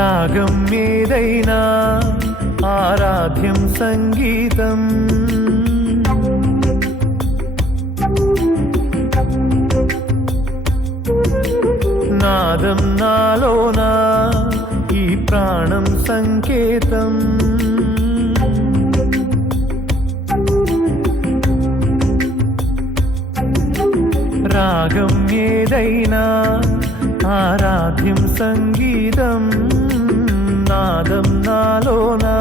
రాగం ఏదైనా ఆరాధ్యం సంగీతం నాదం నాలోనా ఈ ప్రాణం సంకేతం రాగం ఏదైనా ఆరాధ్యం సంగీతం నాదం నాలోనా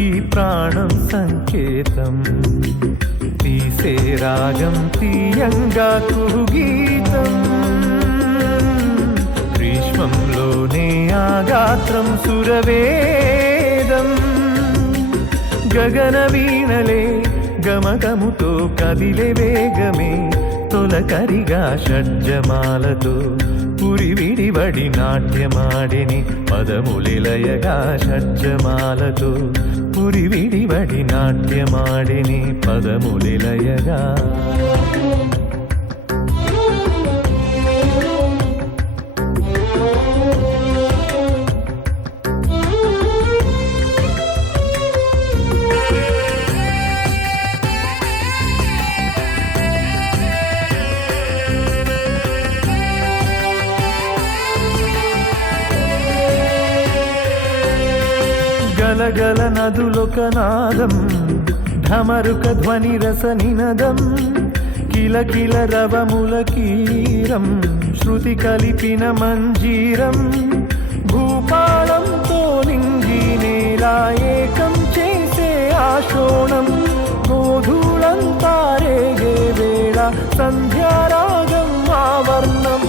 ఈ ప్రాణం సంకేతం తీసే రాగం తీయంగా కురుగీతం గ్రీష్మంలోనే ఆగాత్రం సురవేదం గగన వీణలే గమగముతో కదిలే వేగమే తొలకరిగా షడ్జమాలతో పురివిడివడి నాట్యమాడిని పదములిలయగా షడ్జమాలతో పురివిడివడి నాట్యమాడిని పదములిలయగా గలగల నదులొక నాదం ఢమరుక ధ్వని రస నినదం కిలకిల రవముల కీరం శృతి కలిపిన మంజీరం భూపాళంతో నింగి నేలా ఏకం చేసే ఆశోణం గోధూళంతా రేగే వేళ సంధ్యారాగం ఆవర్ణం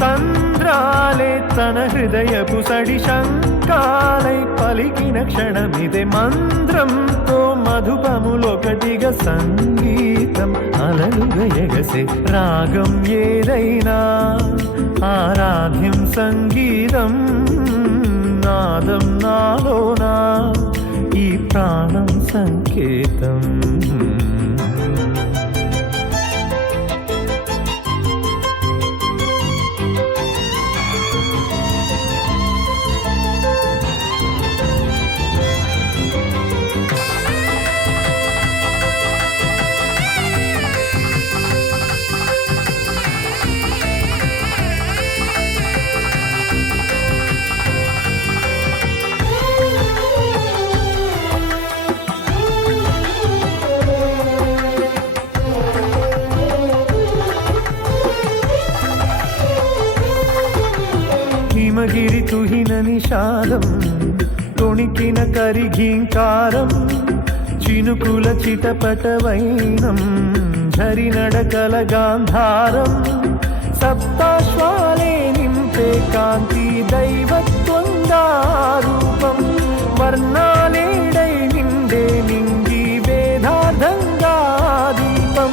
సంద్రాలే తన హృదయపు సడి శంకాలై పలికిన క్షణమిదే మంత్రంతో మధుపములొకటిగా సంగీతం అలలుగా ఎగసే రాగం ఏదైనా ఆరాధ్యం సంగీతం నాదం నాలోనా ఈ ప్రాణం సంకేతం హిమగిరి తుహిన నిషాదం తొణికిన కరిఘీంకారం చినుకుల చిటపటవైనం ఝరినడకల గాంధారం సప్తాశ్వాలే నింపే కాంతి దైవత్వంగా రూపం వర్ణాలేడై నిండే నింగి వేదార్థంగా దీపం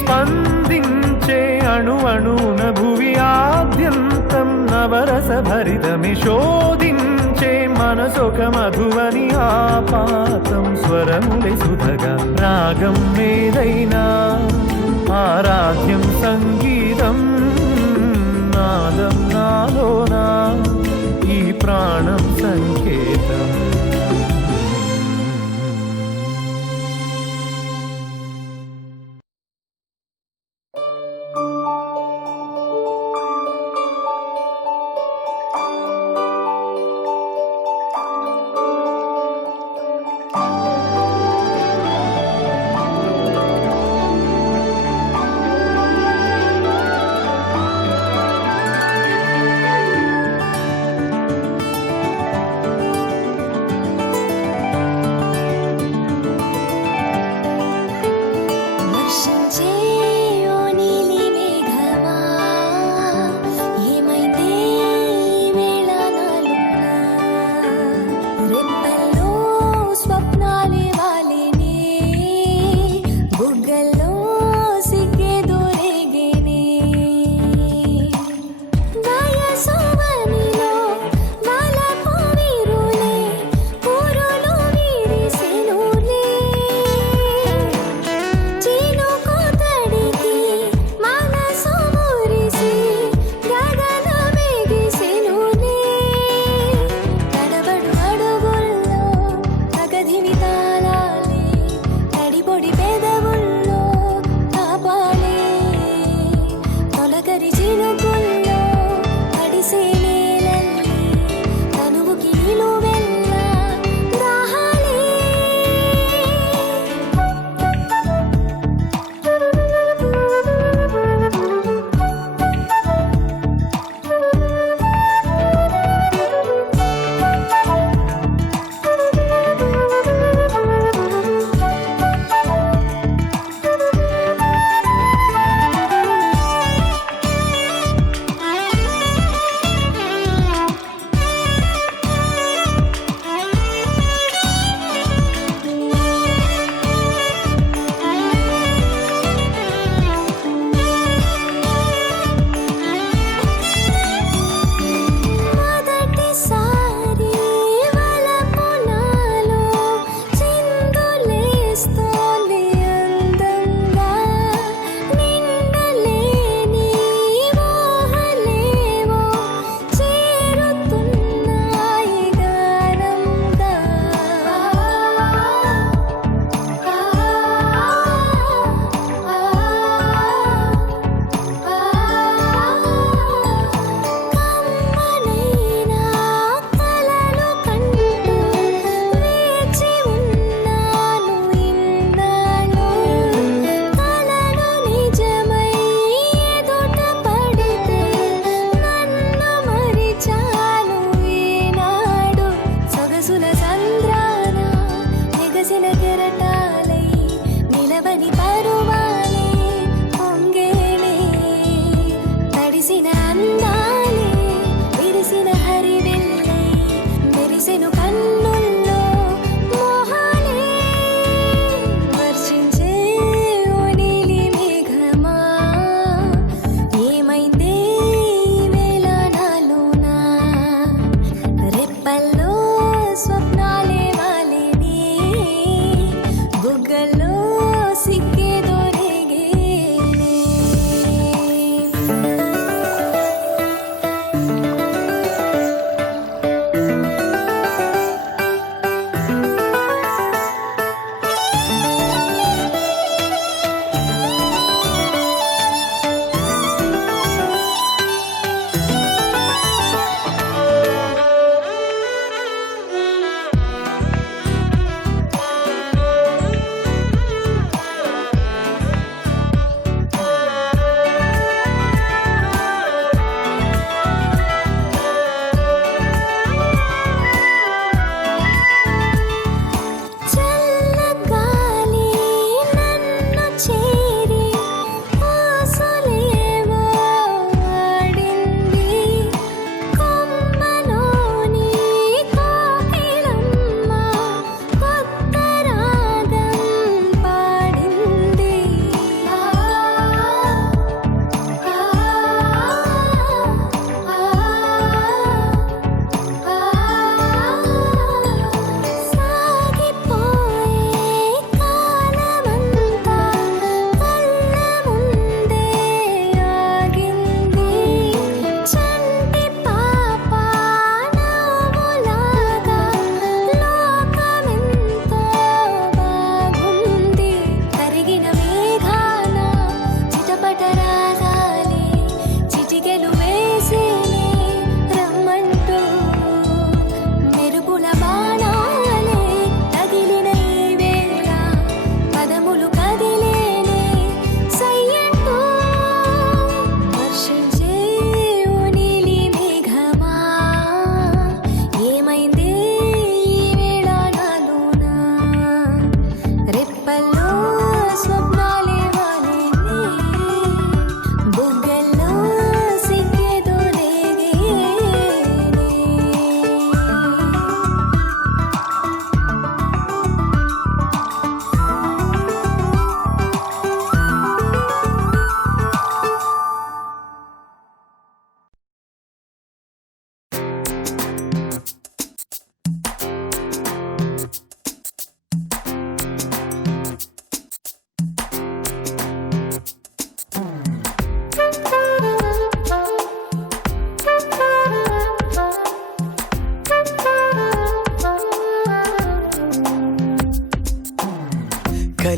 స్పందించే అణు అణున భువి ఆద్యంతం నవరస భరితమి శోధించే మనసొక మధువని ఆపాతం స్వరములే సుధగా రాగం ఏదైనా ఆరాధ్యం సంగీతం నాదం నాలోనా ఈ ప్రాణం సంకేతం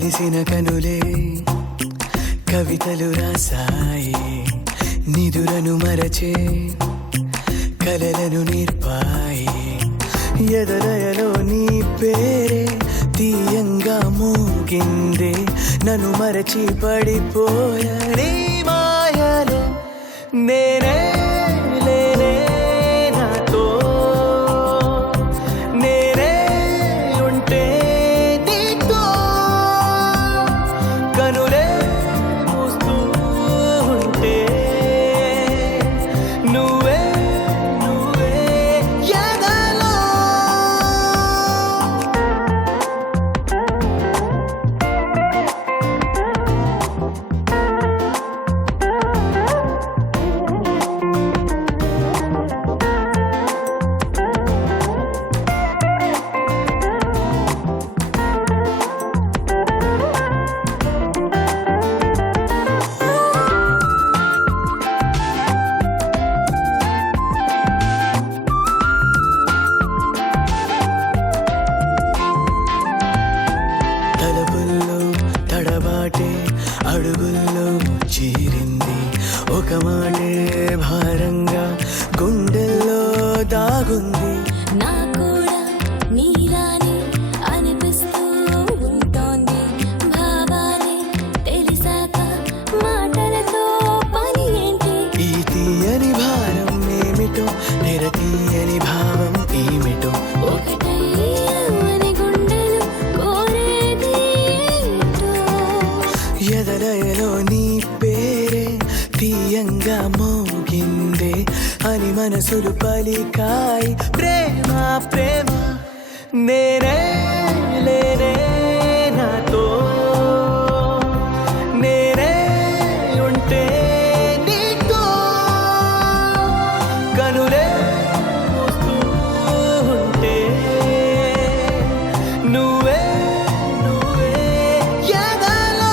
కలిసిన కనులే కవితలు రాసాయే నిదురను మరచే కలలను నేర్పాయే ఎదరయలో నీ పేరే తీయంగా మోగిందే నన్ను మరచి పడిపోయా నీ మాయలో నేనే లేనే నాతో నేనే ఉంటే నీతో కనులే మూస్తూ ఉంటే నువ్వే నువ్వే ఎదలో తలుపుల్లో తడబాటే అడుగుల్లో చీరింది ఒక మాటే భారంగా గుండెల్లో దాగుంది నా కూడా నీలానే అనిపిస్తూ ఉంటోంది భావాలే తెలిసాక మాటలతో పని ఏంటి ఈ తీయని భారం ఏమిటో నిరతీయని భావం ఏమిటో ఒకటయ్యని గుండెలు కోరేది ఏంటో ఎదలయలో నీ పేరే తీయంగా మోగిందే అని మనసులు పలికాయి ప్రేమ ప్రేమ నేనే లేనే నాతో నేనే ఉంటే నీతో కనులే మూస్తూ ఉంటే నువ్వే నువ్వే ఎదలో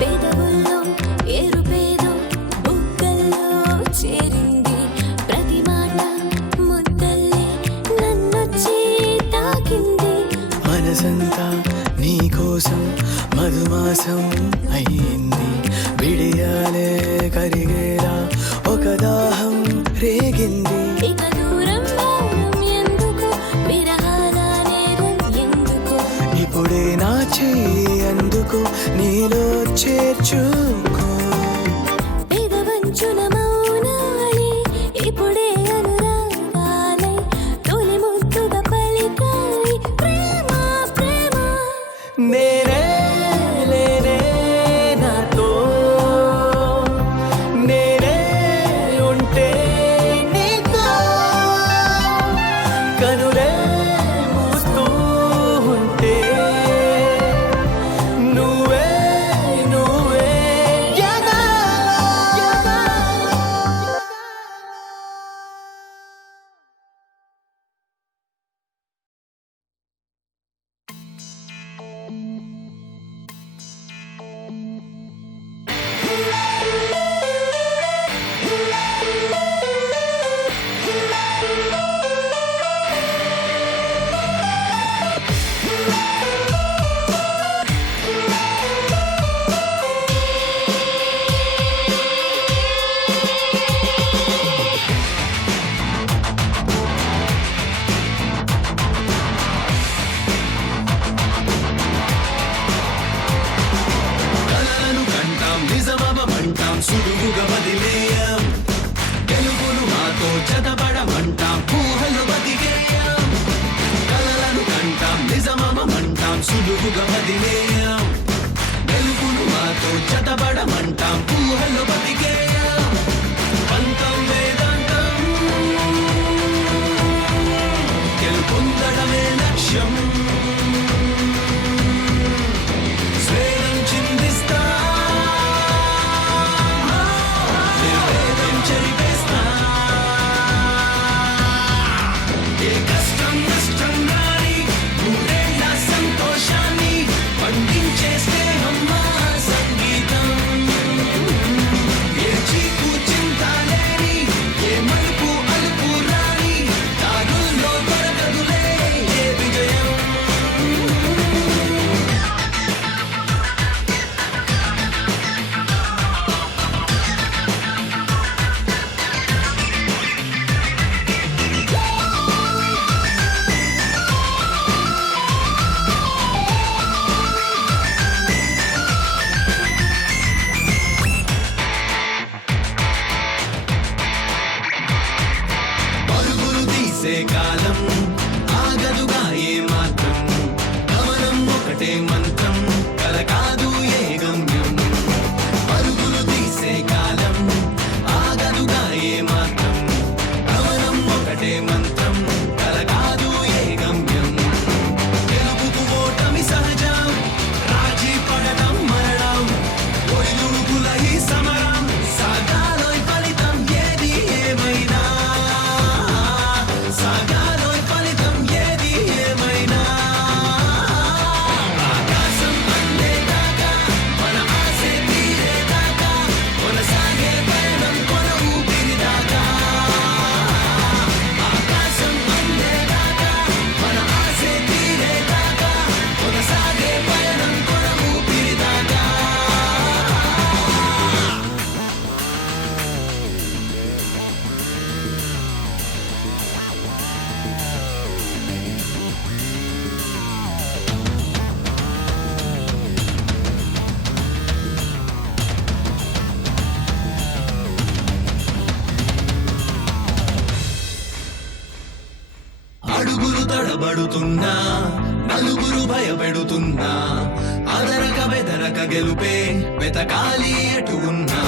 పెదవుల్లో ఎరుపేదో బుగ్గల్లో చేరింది ప్రతి మాట ముద్దల్లే నన్నొచ్చి తాకింది మనసంతా నీ కోసం మధుమాసం అయ్యింది విడియాలే కరిగేలా ఒక దాహం రేగింది ఇక దూరం భారం ఎందుకు విరహాల నేరం ఎందుకు ఇప్పుడే నా చెయ్యి అందుకు నీలో చేర్చుకో పెదవంచున మౌనాలే ఇప్పుడే అనురాగాలై తొలి ముద్దుగా పలికాయి ప్రేమ ప్రేమ నేనే లేనే నాతో నేనే ఉంటే నీతో కనులే మూస్తూ ఉంటే నువ్వే నువ్వే ఎదలో సులువుగా వదిలేయం వెలుగు పడమంటాం ఊహలు బతికే పంతం వేదాంతం గెలుపొందడమే లక్ష్యం స్వేదం చిందిస్తా నిర్వేదం చెరిపేస్తా ఏ కష్టం నష్టం రాని నూరేళ్ల సంతోషాన్ని పండించే స్నేహం మా సంగీతం ఏ చీకు చింత లేని ఏ మలుపు అలుపు రాని దారుల్లో దొరకదులే ఏ విజయం పరుగులు తీసే కాలం ఆగదుగా ఏ మాత్రం గమనం ఒకటే మంత్రం కల కాదు ఏ గమ్యం పరుగులు తీసే కాలం ఆగదుగా ఏ మాత్రం గమనం ఒకటే మంత్రం కల కాదు ఏ గమ్యం గెలుపుకు ఓటమి సహజం రాజీ పడడం మరణం ఒడిదుడుకుల ఈ సమరం సాగాలోయ్ ఫలితం ఏది ఏమైనా సాగాలోయ్ ఫలితం ఏది ఏమైనా ఆకాశం అందేదాకా మన ఆశే తీరేదాకా కొనసాగే పయనం కొన ఊపిరిదాకా ఆకాశం అందేదాకా మన ఆశే తీరేదాకా కొనసాగే పయనం కొన ఊపిరిదాకా అడుగులు తడబడుతున్నా నలుగురు భయపెడుతున్నా అదరక బెదరక గెలుపే వెతకాలి ఎటు ఉన్నా